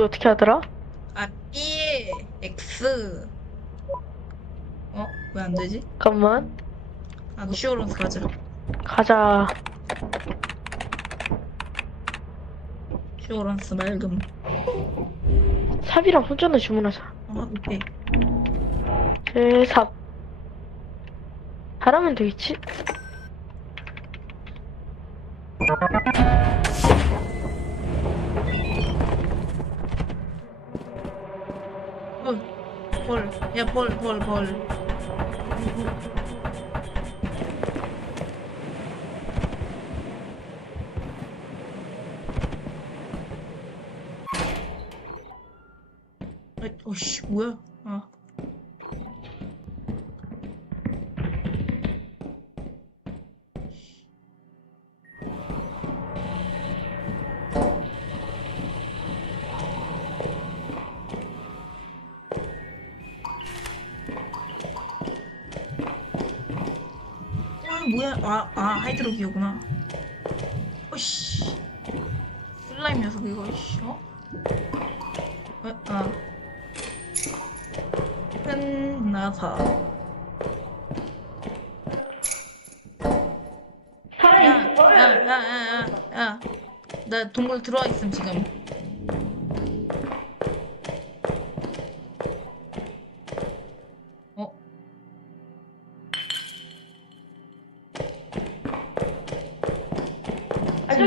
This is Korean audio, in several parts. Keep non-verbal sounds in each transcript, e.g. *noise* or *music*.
이거 어떻게 하더라? 아, B, X. 어? 왜 안 되지? 잠깐만. 아, 슈어런스 가자. 가자. 슈어런스 맑음. 삽이랑 손전등 주문하자. 아, 오케이. 제 삽. 잘하면 되겠지? 볼. 야, 볼, 볼, 볼. 아, 어씨, 뭐야? 아. 아, 아, 하이드로기어구나. 어씨. 슬라임 녀석 이거, 씨, 어? 어, 아. 끝나사. 야, 야, 야, 야, 야, 야. 나 동굴 들어와 있음, 지금.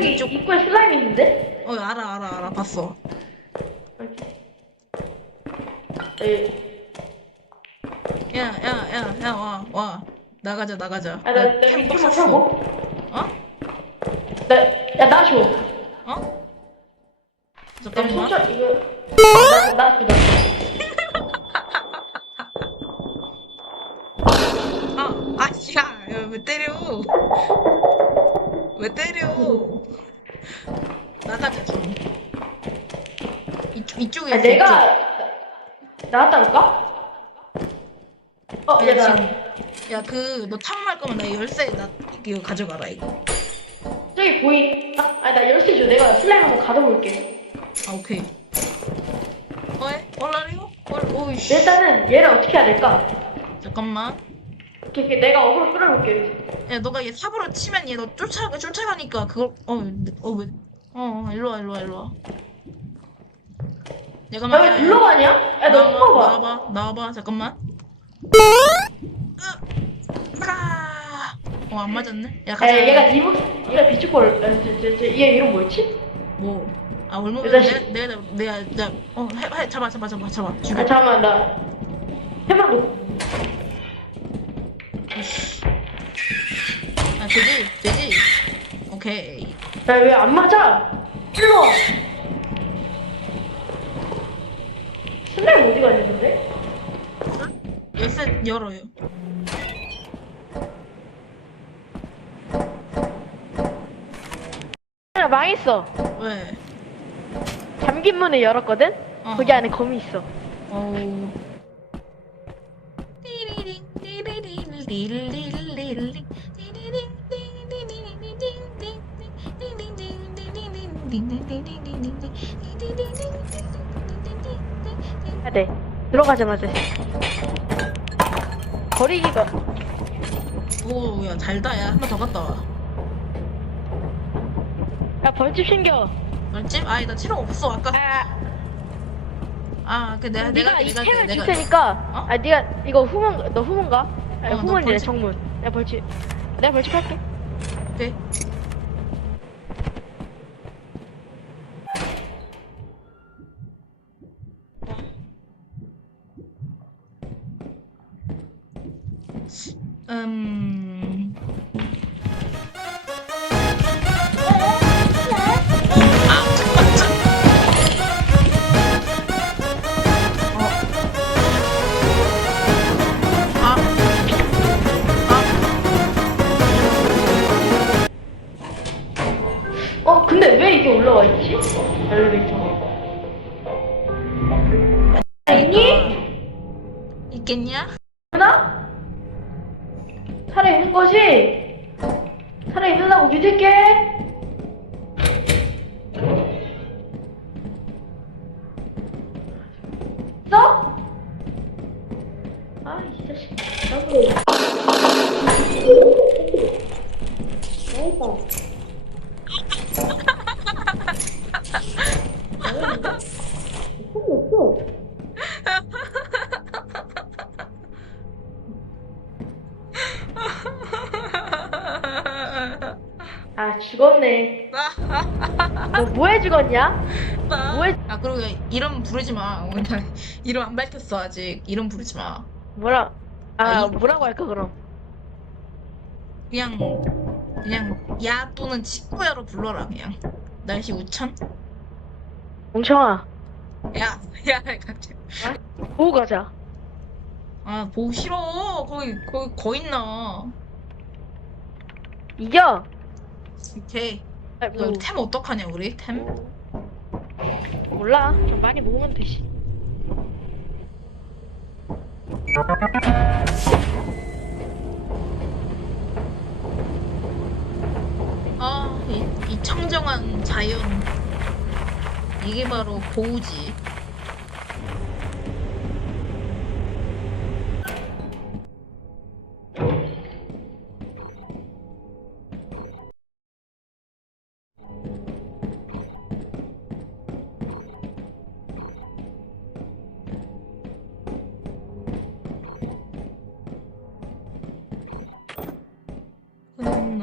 아, 저기 입구에 슬라임 있는데? 어, 알아, 알아, 알아. 봤어. 에, 야, 야, 야, 야, 와, 와. 나가자, 나가자. 아, 나, 나캠 입구 부쉈어. 샀어. 어? 나, 야, 나 줘. 어? 나 잠깐만. 이거. 나, 나 줘, 나 줘. 아, 아, 야, 야, 왜 때려? 왜 때려? 나가자, 좀. 이쪽, 이쪽에 아, 있어, 내가 나왔다니까? 어, 이쪽. 야, 지금. 야, 그, 너 탐험할 거면 나 열쇠, 나, 이거 가져가라, 이거. 저기 보이. 아, 아, 나 열쇠 줘. 내가 슬라임 한번 가둬볼게. 아, 오케이. 어에? 얼라리요? 얼, 오이씨. 일단은 얘를 어떻게 해야 될까? 잠깐만. 이렇게, 이렇게 내가 어그로 끌어볼게. 야, 너가 얘 삽으로 치면 얘 너 쫓아, 쫓아가니까 그걸, 어, 어, 왜, 어, 어, 일로 와, 일로 와, 일로와. 야, 잠깐만. 왜 불러가냐? 야, 너 나와봐, 숨어봐. 나와봐, 나와봐, 잠깐만. 으, 아, 어, 안 맞았네? 야, 야, 가자. 얘가 니모, 얘가 저, 얘 이름 뭐였지? 뭐, 아, 얼마, 일단 내가, 시- 내가, 내가, 내가, 어, 해, 해, 잡아, 잡아, 잡아, 잡아. 죽여. 아, 잠깐만, 나. 해봐, 너. 아, 되지? 되지? 오케이. 야, 왜 안 맞아? 일로 와. 슬라임 어디 갔냐, 근데? 열쇠 열어요. 야, 망했어. 왜? 잠긴 문을 열었거든? 어. 거기 안에 검이 있어. 어우. 야, 돼. 들어가자마자. 버리기가. 오, 야, 달다, 야. 한 번 더 갔다 와. 야, 벌집 챙겨. 얼집? 아니, 나 체력 없어. 아까. 아, 아, 그 내가, 네가 내가, 이 내가, 템을 내가. 줄 테니까. 어? 아, 네가 이거 후문, 너 후문가? 아니, 어, 너 후문이래, 벌집. 정문. 내가 벌집. 내가 벌집 할게. 오케이. 음. 엘리베이 죽었네. 너 뭐해 죽었냐? 뭐해? 아 그리고 이름 부르지 마. 오늘 *laughs* 이름 안 밝혔어 아직. 이름 부르지 마. 뭐라? 아, 아 이- 뭐라고 할까 그럼? 그냥 그냥 야 또는 친구야로 불러라 그냥. 날씨 우천? 멍청아. 야, *laughs* 야, 갑자기. 보고 가자. 아, 보기 싫어. 거기, 거기, 거 있나. 이겨. 오케이. 아, 이거 뭐, 템 어떡하냐, 우리? 템? 몰라. 좀 많이 모으면 되지. 아, 이, 이 청정한 자연. 이게 바로 보우지.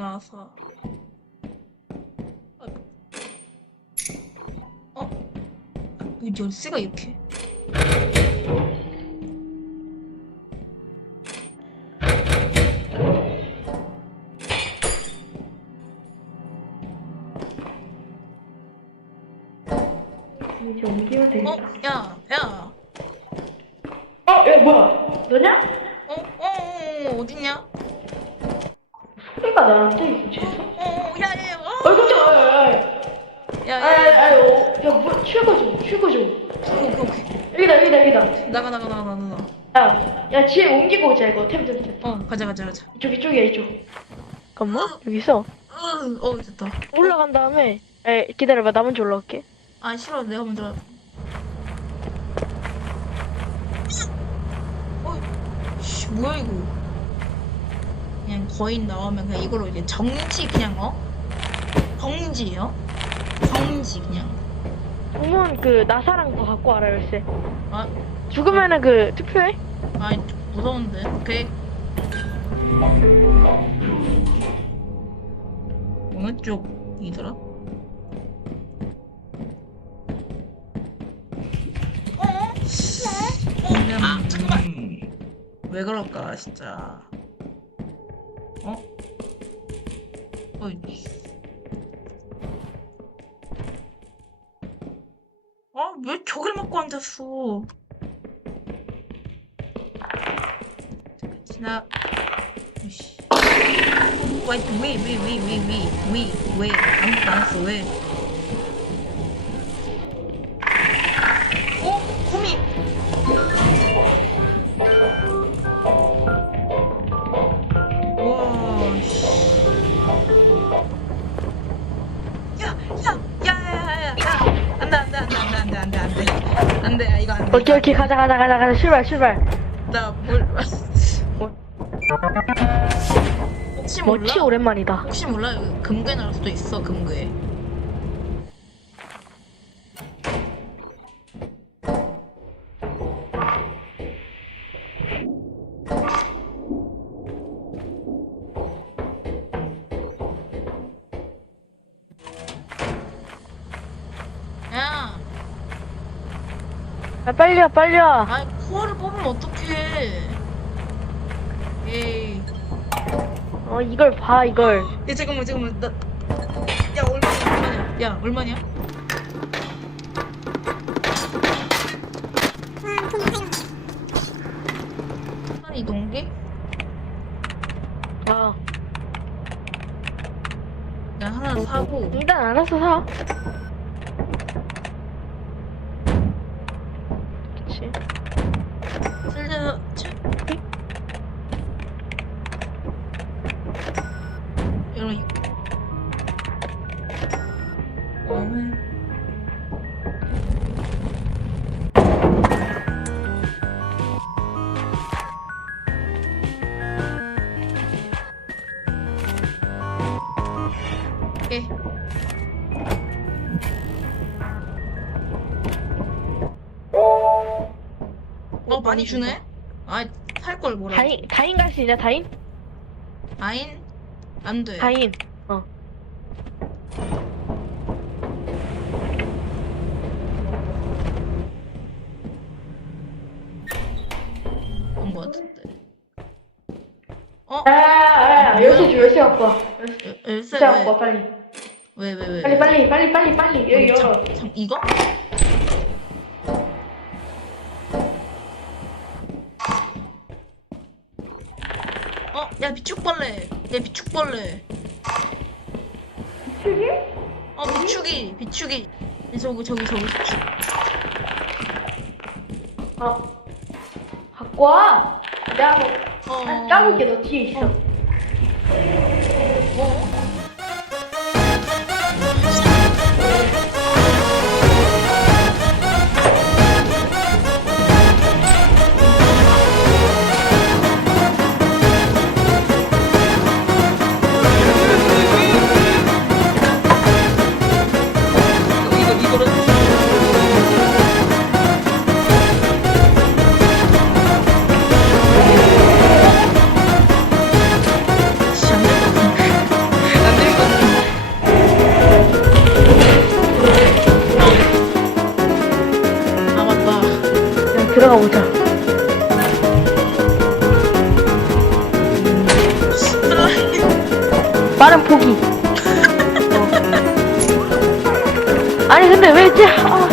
끝나서. 어? 이 열쇠가 이렇게? 이제 옮기면 어? 되겠다. 야, 야. 어, 야 뭐야? 너냐? 어? 어? 어? 어? 어딨냐? 소리가 나는데 이거 어? 죄송. 어? 야, 야, 야. 어? 어이 깜짝아. 야, 아, 야, 야. 아, 아, 어, 야, 뭐 출구 좀, 출구 좀. 오케이, 오케이. 여기다, 여기다, 여기다. 나가, 나가, 나가, 나가, 나가. 야, 야, 지혜 옮기고 오자 이거 템, 템, 템. 어, 가자, 가자, 가자. 이쪽, 이쪽이야 이쪽. 잠깐만, 여기 있어. 어, 어, 됐다. 올라간 다음에, 에, 기다려봐, 나 먼저 올라갈게. 아, 싫어. 내가 먼저. 가- 어, 씨, 뭐야, 이거. 그냥 거인 나오면 그냥 이걸로 이제 정지 그냥, 어? 정지요? 정지, 그냥. 공무원 그 나사랑 거 갖고 와라 열쇠. 아, 죽으면은 그 투표해. 아, 무서운데. 오케이. 어느 쪽이더라? 어? 어? 아, 잠깐만. 왜 그럴까, 진짜. 어? 어이. 아, 왜 저길 먹고 앉았어? 지나. 이씨. 왜, 왜, 왜, 왜, 왜, 왜, 왜, 왜, 아무것도 안 했어, 왜? 오케이 오케이 가자 가자 가자 가자 출발 출발. 나 뭘, *laughs* 혹시 몰라? 오랜만이다. 혹시 몰라? 금괴 나올 수도 있어, 금괴. 야 빨리 와 빨리 와. 아이 코어를 뽑으면 어떡해? 에이. 어 이걸 봐 이걸. 야 잠깐만 잠깐만 나. 야 얼마냐 얼마냐? 야 얼마냐? 한 이동기? 아야 하나 사고 일단 알아서 사. 내용은 오케이. 어 많이 주네? 아살 걸 뭐라 다인 다인 갈 수 있냐 다인? 다인? 안돼 다인 열쇠 갖고 와. 열쇠 열- 열쇠 열쇠 갖고 와 왜? 빨리. 왜 왜 왜? 빨리 빨리 빨리 빨리 빨리 여기 열어. 참, 참 이거? 어? 야 비축벌레 야 비축벌레 저기? 어 비축이 비축이 야, 저기 저기 저기 비축 어. 갖고 와. 내가 뭐어 까볼게 너 뒤에 있어. 어? 이 빠른 포기. 어. *laughs* 아니 근데 왜 이제 아.